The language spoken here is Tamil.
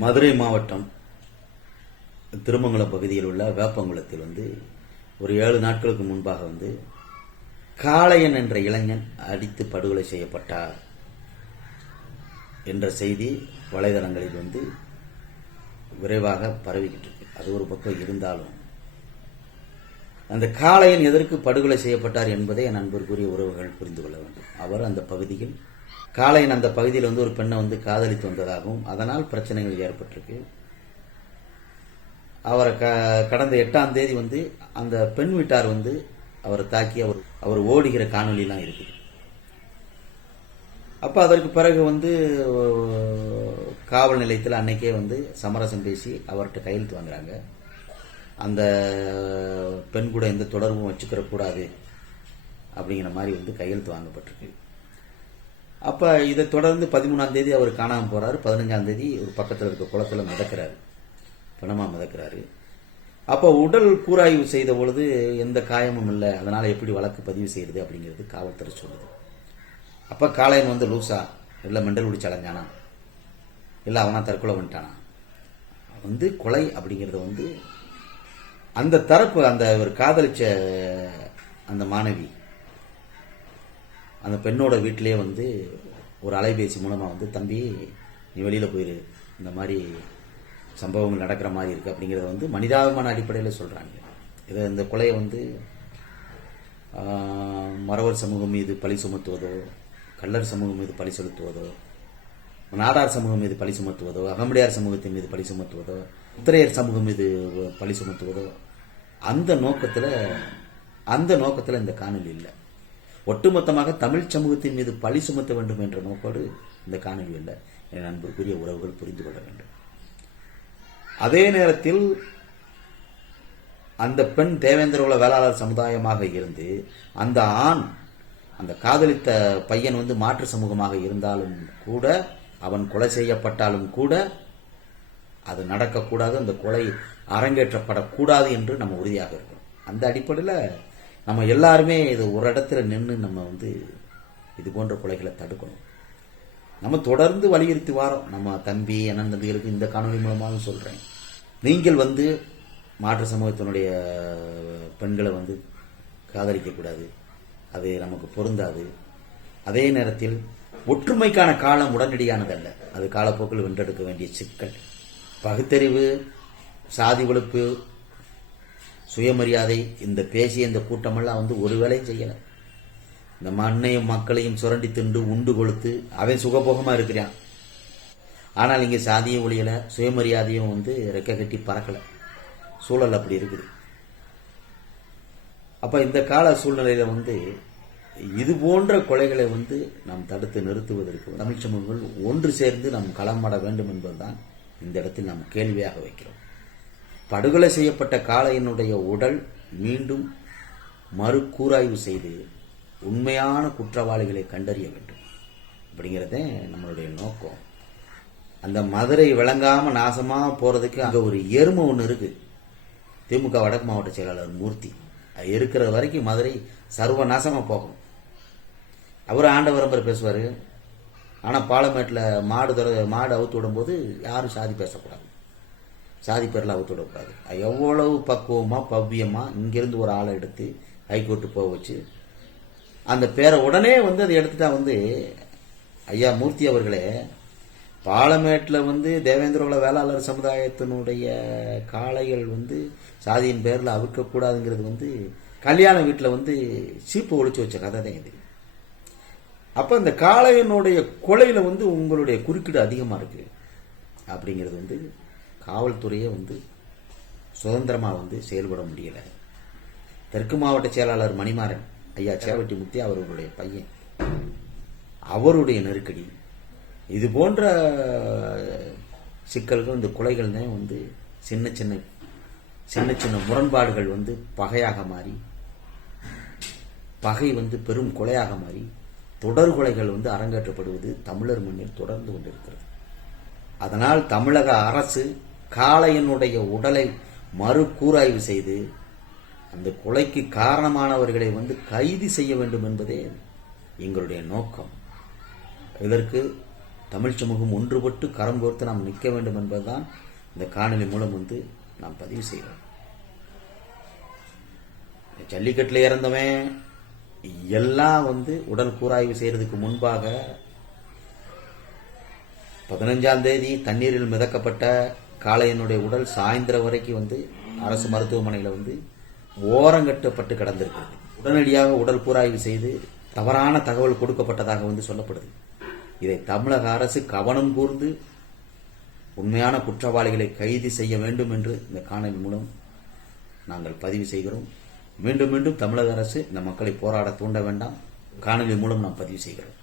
மதுரை மாவட்டம் திருமங்கலம் பகுதியில் உள்ள வேப்பங்குளத்தில் வந்து ஒரு ஏழு நாட்களுக்கு முன்பாக வந்து காளையன் என்ற இளைஞன் அடித்து படுகொலை செய்யப்பட்டார் என்ற செய்தி வலைதளங்களில் வந்து விரைவாக பரவிக்கிட்டு இருக்கு. அது ஒரு பக்கம் இருந்தாலும் அந்த காளையன் எதற்கு படுகொலை செய்யப்பட்டார் என்பதை என் அன்பிற்குரிய உறவுகள் புரிந்து கொள்ள வேண்டும். அவர் அந்த பகுதியில் காளையன் அந்த பகுதியில் வந்து ஒரு பெண்ணை வந்து காதலித்து வந்ததாகவும் அதனால் பிரச்சனைகள் ஏற்பட்டிருக்கு. அவரை க கடந்த எட்டாம் தேதி வந்து அந்த பெண் வீட்டார் வந்து அவரை தாக்கி அவர் அவர் ஓடுகிற காணொலிலாம் இருக்குது. அப்போ அதற்கு பிறகு வந்து காவல் நிலையத்தில் அன்னைக்கே வந்து சமரசம் பேசி அவர்கிட்ட கையெழுத்து வாங்குறாங்க. அந்த பெண் கூட எந்த தொடர்பும் வச்சுக்கிற கூடாது அப்படிங்கிற மாதிரி வந்து கையெழுத்து வாங்கப்பட்டிருக்கு. அப்ப இதை தொடர்ந்து பதிமூணாம் தேதி அவர் காணாமல் போறாரு. பதினஞ்சாம் தேதி ஒரு பக்கத்தில் இருக்க குளத்துல மிதக்கிறாரு. பிணமா மிதக்கிறாரு. அப்ப உடல் கூராய்வு செய்த பொழுது எந்த காயமும் இல்லை. அதனால எப்படி வழக்கு பதிவு செய்யறது அப்படிங்கிறது காவல்துறை சொல்லுது. அப்ப காளையன் வந்து லூசா இல்லை மெண்டல் குடிச்சு அலைஞ்சானா? இல்லை அவனா தற்கொலை பண்ணிட்டானா? வந்து கொலை அப்படிங்கிறத வந்து அந்த தரப்பு அந்த ஒரு காதலிச்ச அந்த மாணவி அந்த பெண்ணோட வீட்டிலேயே வந்து ஒரு அலைபேசி மூலமாக வந்து தம்பி நீ வெளியில் போயிரு. இந்த மாதிரி சம்பவங்கள் நடக்கிற மாதிரி இருக்குது அப்படிங்கிறத வந்து மனிதாபிமான அடிப்படையில் சொல்கிறாங்க இதை இந்த கொலையை வந்து மறவர் சமூகம் மீது பழி சுமத்துவதோ கல்லர் சமூகம் மீது பழி செலுத்துவதோ நாடார் சமூகம் மீது பழி சுமத்துவதோ அகமடியார் சமூகத்தின் மீது பழி சுமத்துவதோ உத்திரையர் சமூகம் மீது பழி சுமத்துவதோ அந்த நோக்கத்தில் அந்த நோக்கத்தில் இந்த காணொலி இல்லை. ஒட்டுமொத்தமாக தமிழ் சமூகத்தின் மீது பழி சுமத்த வேண்டும் என்ற நோக்கோடு இந்த காணொலி இல்லை என் அன்புக்குரிய உறவுகள் புரிந்து கொள்ள வேண்டும். அதே நேரத்தில் அந்த பெண் தேவேந்திரகுல வேளாளர் சமுதாயமாக இருந்து அந்த ஆண் அந்த காதலித்த பையன் வந்து மாற்று சமூகமாக இருந்தாலும் கூட அவன் கொலை செய்யப்பட்டாலும் கூட அது நடக்கக்கூடாது அந்த கொலை அரங்கேற்றப்படக்கூடாது என்று நம்ம உறுதியாக இருக்கணும். அந்த அடிப்படையில் நம்ம எல்லாருமே இது ஒரு இடத்துல நின்று நம்ம வந்து இது போன்ற கொலைகளை தடுக்கணும். நம்ம தொடர்ந்து வலியுறுத்தி வாரோம். நம்ம தம்பி அண்ணன் தம்பிகளுக்கு இந்த காணொலி மூலமாக சொல்கிறேன் நீங்கள் வந்து மாற்று சமூகத்தினுடைய பெண்களை வந்து காதலிக்கக்கூடாது அது நமக்கு பொருந்தாது. அதே நேரத்தில் ஒற்றுமைக்கான காலம் உடனடியானதல்ல. அது காலப்போக்கில் வென்றெடுக்க வேண்டிய சிக்கல். பகுத்தறிவு சாதி ஒழிப்பு சுயமரியாதை இந்த பேசிய இந்த கூட்டமெல்லாம் வந்து ஒரு வேலையும் செய்யல. இந்த மண்ணையும் மக்களையும் சுரண்டி திண்டு உண்டு கொளுத்து அவன் சுகபோகமா இருக்கிறான். ஆனால் இங்க சாதியும் ஒழியலை சுயமரியாதையும் வந்து ரெக்க கட்டி பறக்கல. சூழல் அப்படி இருக்குது. அப்ப இந்த கால சூழ்நிலையில வந்து இது போன்ற கொலைகளை வந்து நாம் தடுத்து நிறுத்துவதற்கு தமிழ் சமூகங்கள் ஒன்று சேர்ந்து நாம் களமாட வேண்டும் என்பதுதான் இந்த இடத்தில் நாம் கேள்வியாக வைக்கிறோம். படுகொலை செய்யப்பட்ட காளையனுடைய உடல் மீண்டும் மறுகூராய்வு செய்து உண்மையான குற்றவாளிகளை கண்டறிய வேண்டும். அப்படிங்கிறத நம்மளுடைய நோக்கம். அந்த மதுரை விளங்காம நாசமா போறதுக்கு அங்க ஒரு எருமை ஒன்று இருக்கு. திமுக வடக்கு மாவட்ட செயலாளர் மூர்த்தி. அது இருக்கிற வரைக்கும் மதுரை சர்வ நாசமா போகும். அவர் ஆண்ட பேசுவார். ஆனால் பாலமேட்டில் மாடு துற மாடு அவுத்து விடும்போது யாரும் சாதி பேசக்கூடாது. சாதி பேரில் அவுத்து விடக்கூடாது. எவ்வளவு பக்குவமாக பவ்யமாக இங்கிருந்து ஒரு ஆளை எடுத்து ஹைகோர்ட்டு போக வச்சு அந்த பேரை உடனே வந்து அதை எடுத்துட்டா வந்து ஐயா மூர்த்தி அவர்களே பாலமேட்டில் வந்து தேவேந்திரகுல வேளாளர் சமுதாயத்தினுடைய காளைகள் வந்து சாதியின் பேரில் அவிழ்க்கக்கூடாதுங்கிறது வந்து கல்யாண வீட்டில் வந்து சீப்பு ஒழிச்சு வச்ச கதை தான் இது. அப்போ இந்த காளையனுடைய கொலையில் வந்து உங்களுடைய குறுக்கீடு அதிகமாக இருக்குது அப்படிங்கிறது வந்து காவல்துறையே வந்து சுதந்திரமாக வந்து செயல்பட முடியலை. தெற்கு மாவட்ட செயலாளர் மணிமாறன் ஐயா சேவட்டி முத்தி அவர்களுடைய பையன் அவருடைய நெருக்கடி இது போன்ற சிக்கல்கள் இந்த கொலைகள் தான் வந்து சின்ன சின்ன சின்ன சின்ன முரண்பாடுகள் வந்து பகையாக மாறி பகை வந்து பெரும் கொலையாக மாறி தொடர் கொலைகள் வந்து அரங்கேற்றப்படுவது தமிழர் மண்ணில் தொடர்ந்து கொண்டிருக்கிறது. அதனால் தமிழக அரசு காளையனுடைய உடலை மறு கூராய்வு செய்து அந்த கொலைக்கு காரணமானவர்களை வந்து கைது செய்ய வேண்டும் என்பதே எங்களுடைய நோக்கம். இதற்கு தமிழ் சமூகம் ஒன்றுபட்டு கரம் கோர்த்து நாம் நிற்க வேண்டும் என்பதுதான் இந்த காணொலி மூலம் வந்து நாம் பதிவு செய்கிறோம். ஜல்லிக்கட்டில் இறந்தவன் எல்லாம் வந்து உடல் கூராய்வு செய்யறதுக்கு முன்பாக பதினஞ்சாம் தேதி தண்ணீரில் மிதக்கப்பட்ட காளையனுடைய உடல் சாயந்தரம் வரைக்கும் வந்து அரசு மருத்துவமனையில் வந்து ஓரங்கட்டப்பட்டு கிடந்திருக்கிறது உடனடியாக உடல் கூராய்வு செய்து தவறான தகவல் கொடுக்கப்பட்டதாக வந்து சொல்லப்படுது. இதை தமிழக அரசு கவனம் கூர்ந்து உண்மையான குற்றவாளிகளை கைது செய்ய வேண்டும் என்று இந்த காணொலி மூலம் நாங்கள் பதிவு செய்கிறோம். மீண்டும் மீண்டும் தமிழக அரசு இந்த மக்களை போராட தூண்ட வேண்டாம். காணொலி மூலம் நாம் பதிவு செய்கிறோம்.